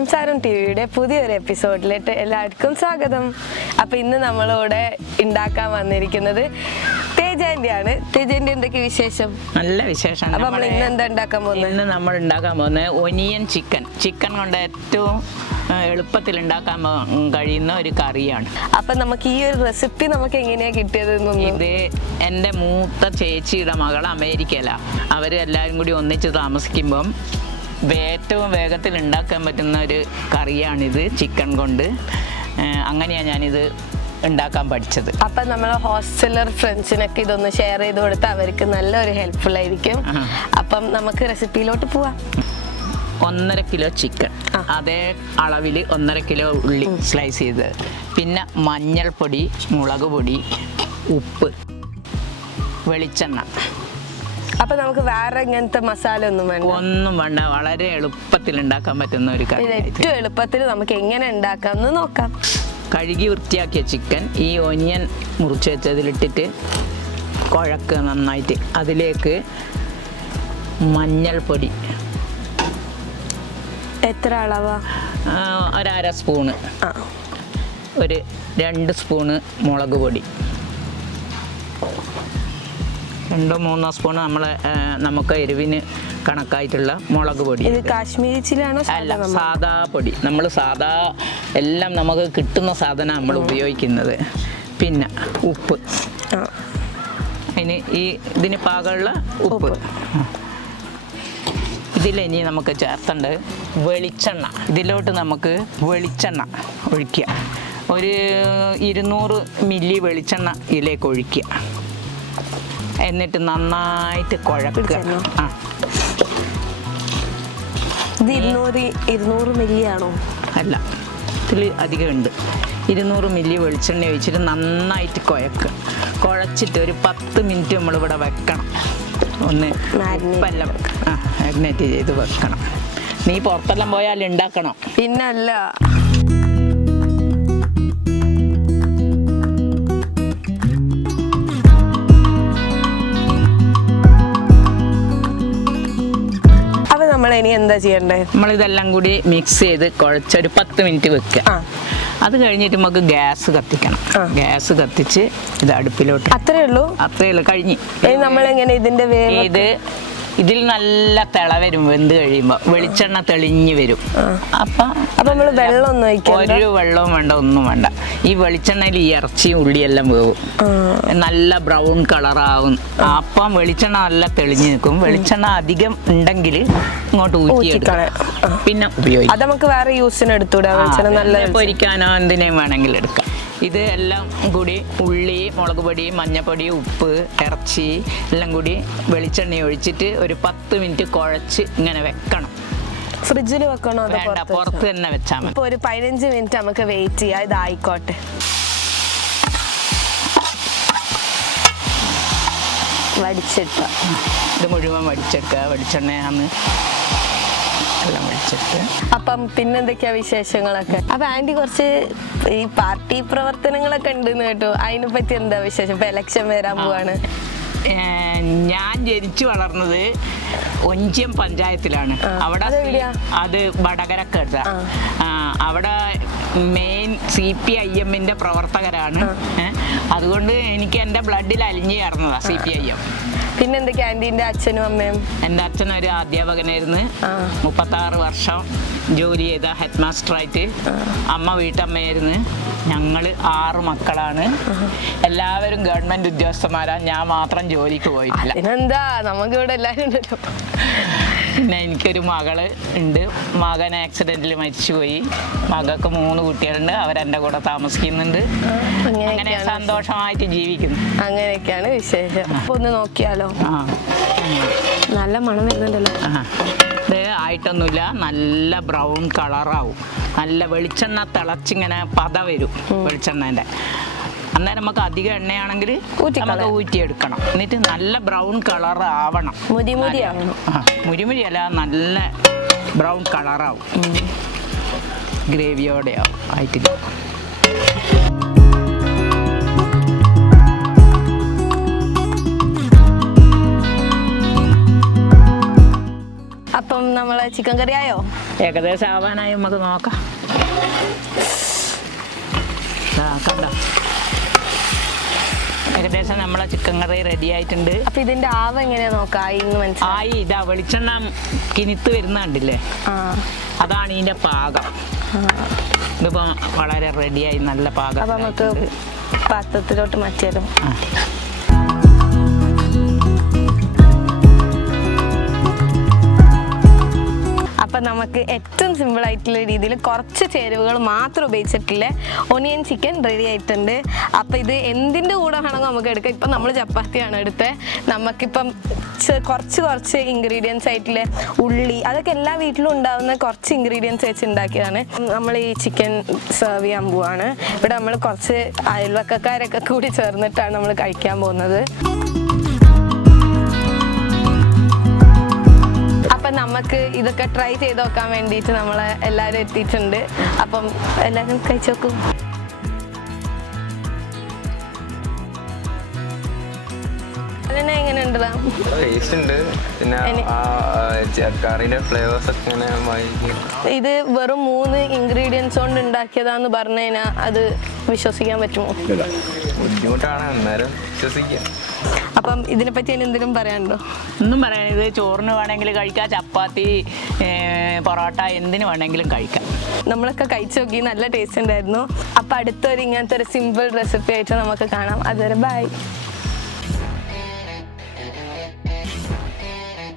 സംസാരം ടി വിയുടെ പുതിയൊരു എപ്പിസോഡിലേക്ക് എല്ലാവർക്കും സ്വാഗതം. അപ്പൊ ഇന്ന് നമ്മളിവിടെ ഉണ്ടാക്കാൻ വന്നിരിക്കുന്നത് തേജാന്റിയാണ് തേജാന്റി എന്തൊക്കെ വിശേഷം? നല്ല അപ്പൊ നമ്മൾ ഇന്ന് എന്താ ഉണ്ടാക്കാൻ പോകുന്നത് ഇന്ന് നമ്മൾ ഉണ്ടാക്കാൻ പോകുന്നത് ഒനിയൻ ചിക്കൻ. ചിക്കൻ കൊണ്ട് ഏറ്റവും എളുപ്പത്തിൽ ഉണ്ടാക്കാൻ കഴിയുന്ന ഒരു കറിയാണ്. അപ്പൊ നമുക്ക് ഈ ഒരു റെസിപ്പി നമുക്ക് എങ്ങനെയാ കിട്ടിയത് ഇത് എന്റെ മൂത്ത ചേച്ചിയുടെ മകൾ അമേരിക്കയിലാണ് അവർ എല്ലാരും കൂടി ഒന്നിച്ച് താമസിക്കുമ്പം ഏറ്റവും വേഗത്തിൽ ഉണ്ടാക്കാൻ പറ്റുന്ന ഒരു കറിയാണിത് ചിക്കൻ കൊണ്ട്. അങ്ങനെയാണ് ഞാനിത് ഉണ്ടാക്കാൻ പഠിച്ചത്. അപ്പൊ നമ്മൾ ഹോസ്റ്റലർ ഫ്രണ്ട്സിനൊക്കെ ഇതൊന്ന് ഷെയർ ചെയ്ത് കൊടുത്ത് അവർക്ക് നല്ലൊരു ഹെൽപ്ഫുൾ ആയിരിക്കും. അപ്പം നമുക്ക് റെസിപ്പിയിലോട്ട് പോവാം. ഒന്നര കിലോ ചിക്കൻ. അതേ അളവിൽ ഒന്നര കിലോ ഉള്ളി സ്ലൈസ് ചെയ്ത്. പിന്നെ മഞ്ഞൾപ്പൊടി മുളക് പൊടി ഉപ്പ് വെളിച്ചെണ്ണ. അപ്പൊ നമുക്ക് വേറെ ഇങ്ങനത്തെ മസാല ഒന്നും വേണ്ട. ഒന്നും വേണ്ട. വളരെ എളുപ്പത്തിൽ ഉണ്ടാക്കാൻ പറ്റുന്ന ഒരു കറി ഏറ്റവും എളുപ്പത്തിൽ നമുക്ക് എങ്ങനെ ഉണ്ടാക്കാം എന്ന് നോക്കാം. കഴുകി വൃത്തിയാക്കിയ ചിക്കൻ ഈ ഒനിയൻ മുറിച്ച് വെച്ചതിലിട്ടിട്ട് കുഴക്ക് നന്നായിട്ട് അതിലേക്ക് മഞ്ഞൾപ്പൊടി. എത്ര അളവാ? ഒരര സ്പൂണ്. ഒരു രണ്ട് സ്പൂണ് മുളക് പൊടി. രണ്ടോ മൂന്നോ സ്പൂൺ നമ്മൾ നമുക്ക് എരിവിന് കണക്കായിട്ടുള്ള മുളക് പൊടി. ഇത് കാശ്മീരി ചില്ലാണോ അല്ല സാദാ പൊടി. നമ്മൾ സാദാ എല്ലാം നമുക്ക് കിട്ടുന്ന സാധനം നമ്മൾ ഉപയോഗിക്കുന്നത്. പിന്നെ ഉപ്പ്. അതിന് ഈ ഇതിന് പാകമുള്ള ഉപ്പ്. ഇതിലിനി നമുക്ക് ചേർത്തേണ്ടത് വെളിച്ചെണ്ണ. ഇതിലോട്ട് നമുക്ക് വെളിച്ചെണ്ണ ഒഴിക്കുക. ഒരു ഇരുന്നൂറ് മില്ലി വെളിച്ചെണ്ണ ഇതിലേക്ക് ഒഴിക്കുക. എന്നിട്ട് നന്നായിട്ട് കുഴക്കുക. പിടിച്ചെണ്ണോ? ആ. ഇത് ഇരുന്നൂറ് ഇരുന്നൂറ് മില്ലി ആണോ അല്ല ഇതിൽ അധികമുണ്ട് ഇരുന്നൂറ് മില്ലി വെളിച്ചെണ്ണ ഒഴിച്ചിട്ട് നന്നായിട്ട് കുഴക്കുക കുഴച്ചിട്ട് ഒരു പത്ത് മിനിറ്റ് നമ്മളിവിടെ വെക്കണം. ഒന്ന്. ഉപ്പെല്ലാം ആ മാഗ്നേറ്റ് ചെയ്ത് വെക്കണം. നീ പുറത്തെല്ലാം പോയാൽ ഉണ്ടാക്കണം. പിന്നല്ല. ഇനി എന്താ ചെയ്യണ്ടേ? നമ്മൾ ഇതെല്ലാം കൂടി മിക്സ് ചെയ്ത് കുഴച്ചൊരു പത്ത് മിനിറ്റ് വെക്കുക അത് കഴിഞ്ഞിട്ട് നമുക്ക് ഗ്യാസ് കത്തിക്കണം. ഗ്യാസ് കത്തിച്ച് ഇത് അടുപ്പിലോട്ട്. അത്രേ ഉള്ളൂ? അത്രേ ഉള്ളൂ. കഴിഞ്ഞ്. നമ്മൾ എങ്ങനെ ഇതിന്റെ ഇത് ഇതിൽ നല്ല തിള വരും വെന്ത് കഴിയുമ്പോൾ വെളിച്ചെണ്ണ തെളിഞ്ഞു വരും. അപ്പൊ അപ്പൊ നമ്മൾ വെള്ളം ഒരു വെള്ളവും വേണ്ട ഒന്നും വേണ്ട. ഈ വെളിച്ചെണ്ണയിൽ ഈ ഇറച്ചിയും ഉള്ളിയെല്ലാം വേവും. നല്ല ബ്രൗൺ കളറാവും. അപ്പം വെളിച്ചെണ്ണ നല്ല തെളിഞ്ഞു നിൽക്കും. വെളിച്ചെണ്ണ അധികം ഉണ്ടെങ്കിൽ ഇങ്ങോട്ട് ഊറ്റിയെടുക്കണം. പിന്നെ ഉപയോഗിക്കാം. അത് നമുക്ക് വേറെ യൂസിന് എടുത്തൂടെ? വെളിച്ചെണ്ണ നല്ല പൊരിക്കാനോ എന്തിനേം വേണമെങ്കിൽ എടുക്കാം. ഇത് എല്ലാം കൂടി ഉള്ളി മുളക് പൊടി മഞ്ഞപ്പൊടി ഉപ്പ് ഇറച്ചി എല്ലാം കൂടി വെളിച്ചെണ്ണ ഒഴിച്ചിട്ട് ഒരു പത്ത് മിനിറ്റ് കുഴച്ച് ഇങ്ങനെ വെക്കണം. ഫ്രിഡ്ജിൽ വെക്കണോ വേണ്ട പുറത്ത് തന്നെ വെച്ചാൽ മതി. ഒരു പതിനഞ്ച് മിനിറ്റ് നമുക്ക് വെയിറ്റ് ചെയ്യാം. ഇതായിക്കോട്ടെ. വടിച്ചെടുക്കുക ഇത് മുഴുവൻ വടിച്ചെടുക്കുക. വെളിച്ചെണ്ണയാന്ന് വടിച്ചെടുത്ത് അപ്പം പിന്നെന്തൊക്കെയാ വിശേഷങ്ങളൊക്കെ? അപ്പൊ ആന്റി കുറച്ച് ഈ പാർട്ടി പ്രവർത്തനങ്ങളൊക്കെ ഉണ്ടെന്ന് കേട്ടോ. അതിനെ പറ്റി എന്താ വിശേഷം? ഇപ്പൊ എലക്ഷൻ വരാൻ പോവാണ്. ഞാൻ ജനിച്ചു വളർന്നത് ഒഞ്ചിയം പഞ്ചായത്തിലാണ്. അവിടെ? അത് വടകരക്കട്ട അവിടെ മെയിൻ സി പി ഐ എമ്മിന്റെ പ്രവർത്തകരാണ്. അതുകൊണ്ട് എനിക്ക് എന്റെ ബ്ലഡിൽ അലിഞ്ഞു ചേർന്നതാണ് സി പി ഐ എം പിന്നെന്തൊക്കെയാ ക്യാന്റീന്റെ അച്ഛനും അമ്മയും? എന്റെ അച്ഛൻ ഒരു അധ്യാപകനായിരുന്നു. മുപ്പത്തി മുപ്പത്താറ് വർഷം ജോലി ചെയ്ത ഹെഡ് മാസ്റ്ററായിട്ട് അമ്മ വീട്ടമ്മയായിരുന്നു. ഞങ്ങൾ ആറ് മക്കളാണ്. എല്ലാവരും ഗവൺമെന്റ് ഉദ്യോഗസ്ഥന്മാരാണ് ഞാൻ മാത്രം ജോലിക്ക് പോയിട്ടില്ല. പിന്നെന്താ നമുക്ക് ഇവിടെ എല്ലാവരും ഉണ്ടല്ലോ. പിന്നെ എനിക്കൊരു മകൾ ഉണ്ട്. മകൻ ആക്സിഡന്റിൽ മരിച്ചുപോയി. മകൾക്ക് മൂന്ന് കുട്ടികളുണ്ട്. അവരെന്റെ കൂടെ താമസിക്കുന്നുണ്ട്. സന്തോഷമായിട്ട് ജീവിക്കുന്നു. അങ്ങനെയൊക്കെയാണ് വിശേഷം. അപ്പൊ ഒന്ന് നോക്കിയാലോ? ആ നല്ല മണം വരുന്നുണ്ടല്ലോ. ഇത് ആയിട്ടൊന്നുമില്ല. നല്ല ബ്രൗൺ കളറാവും. നല്ല വെളിച്ചെണ്ണ തിളച്ചിങ്ങനെ പത വരും വെളിച്ചെണ്ണേന്റെ. അന്നേരം നമുക്ക് അധികം എണ്ണയാണെങ്കിൽ. നമുക്ക് ഊറ്റിയെടുക്കണം. എന്നിട്ട് നല്ല ബ്രൗൺ കളർ ആവണം മുരിമുരി മുരി ആവണം. മുരിമുരിയല്ല നല്ല ബ്രൗൺ കളറാവും. ഗ്രേവിയോടെയാവും ആയിട്ടില്ല. നമ്മളെ ചിക്കൻ കറി ആയോ ഏകദേശം ആവാനായി നമുക്ക് നോക്കാം. കണ്ടോ? ഏകദേശം നമ്മളെ ചിക്കൻ കറി റെഡി ആയിട്ടുണ്ട്. അപ്പൊ ഇതിന്റെ ആവ എങ്ങനെയാ നോക്കാം? ആയി ഇതാ വെളിച്ചെണ്ണ കിനിത്ത് വരുന്ന കണ്ടില്ലേ? അതാണ് ഇതിന്റെ പാകം. ഇതിപ്പോ വളരെ റെഡിയായി നല്ല പാകം അപ്പൊ നമുക്ക് പാത്രത്തിലോട്ട് മാറ്റിയാലോ? അപ്പൊ നമുക്ക് ഏറ്റവും സിമ്പിൾ ആയിട്ടുള്ള രീതിയിൽ കുറച്ച് ചേരുവകൾ മാത്രം ഉപയോഗിച്ചിട്ടുള്ള ഒനിയൻ ചിക്കൻ റെഡി ആയിട്ടുണ്ട്. അപ്പോൾ ഇത് എന്തിന്റെ കൂടെ വേണമെങ്കിൽ നമുക്ക് എടുക്കാം. ഇപ്പം നമ്മൾ ചപ്പാത്തിയാണ് എടുത്തത് നമുക്കിപ്പം കുറച്ച് കുറച്ച് ഇൻഗ്രീഡിയൻസ് ആയിട്ടുള്ള ഉള്ളി അതൊക്കെ എല്ലാ വീട്ടിലും ഉണ്ടാകുന്ന കുറച്ച് ഇൻഗ്രീഡിയൻസ് വെച്ച് ഉണ്ടാക്കിയതാണ്. നമ്മൾ ഈ ചിക്കൻ സെർവ് ചെയ്യാൻ പോവാണ്. ഇവിടെ നമ്മൾ കുറച്ച് അയൽവക്കക്കാരൊക്കെ കൂടി ചേർന്നിട്ടാണ് നമ്മൾ കഴിക്കാൻ പോകുന്നത്. അപ്പം നമുക്ക് ഇതൊക്കെ ട്രൈ ചെയ്ത് നോക്കാൻ വേണ്ടിയിട്ട് നമ്മൾ എല്ലാവരും എത്തിയിട്ടുണ്ട്. അപ്പം എല്ലാവരും കഴിച്ചു നോക്കും. അതിനെ എങ്ങനെയുണ്ടാ ടേസ്റ്റ് ഉണ്ട്. പിന്നെ കറിയുടെ ഫ്ലേവേഴ്സ് ഒക്കെ ഇങ്ങനെ ഇത് വെറും മൂന്ന് ഇൻഗ്രീഡിയൻസ് കൊണ്ട് ഉണ്ടാക്കിയതാന്ന് പറഞ്ഞു കഴിഞ്ഞാൽ അത് വിശ്വസിക്കാൻ പറ്റുമോ? ബുദ്ധിമുട്ടാണ്. അന്നേരം വിശ്വസിക്കാം. അപ്പം ഇതിനെപ്പറ്റി ഇനി എന്തെങ്കിലും പറയാനുണ്ടോ? ഒന്നും പറയാനിത് ചോറിന് വേണമെങ്കിൽ കഴിക്കാം ചപ്പാത്തി പൊറോട്ട എന്തിനു വേണമെങ്കിലും കഴിക്കാം. നമ്മളൊക്കെ കഴിച്ചു നോക്കി നല്ല ടേസ്റ്റ് ഉണ്ടായിരുന്നു. അപ്പം അടുത്തൊരു ഇങ്ങനത്തെ ഒരു സിമ്പിൾ റെസിപ്പി ആയിട്ട് നമുക്ക് കാണാം. അതുവരെ ബൈ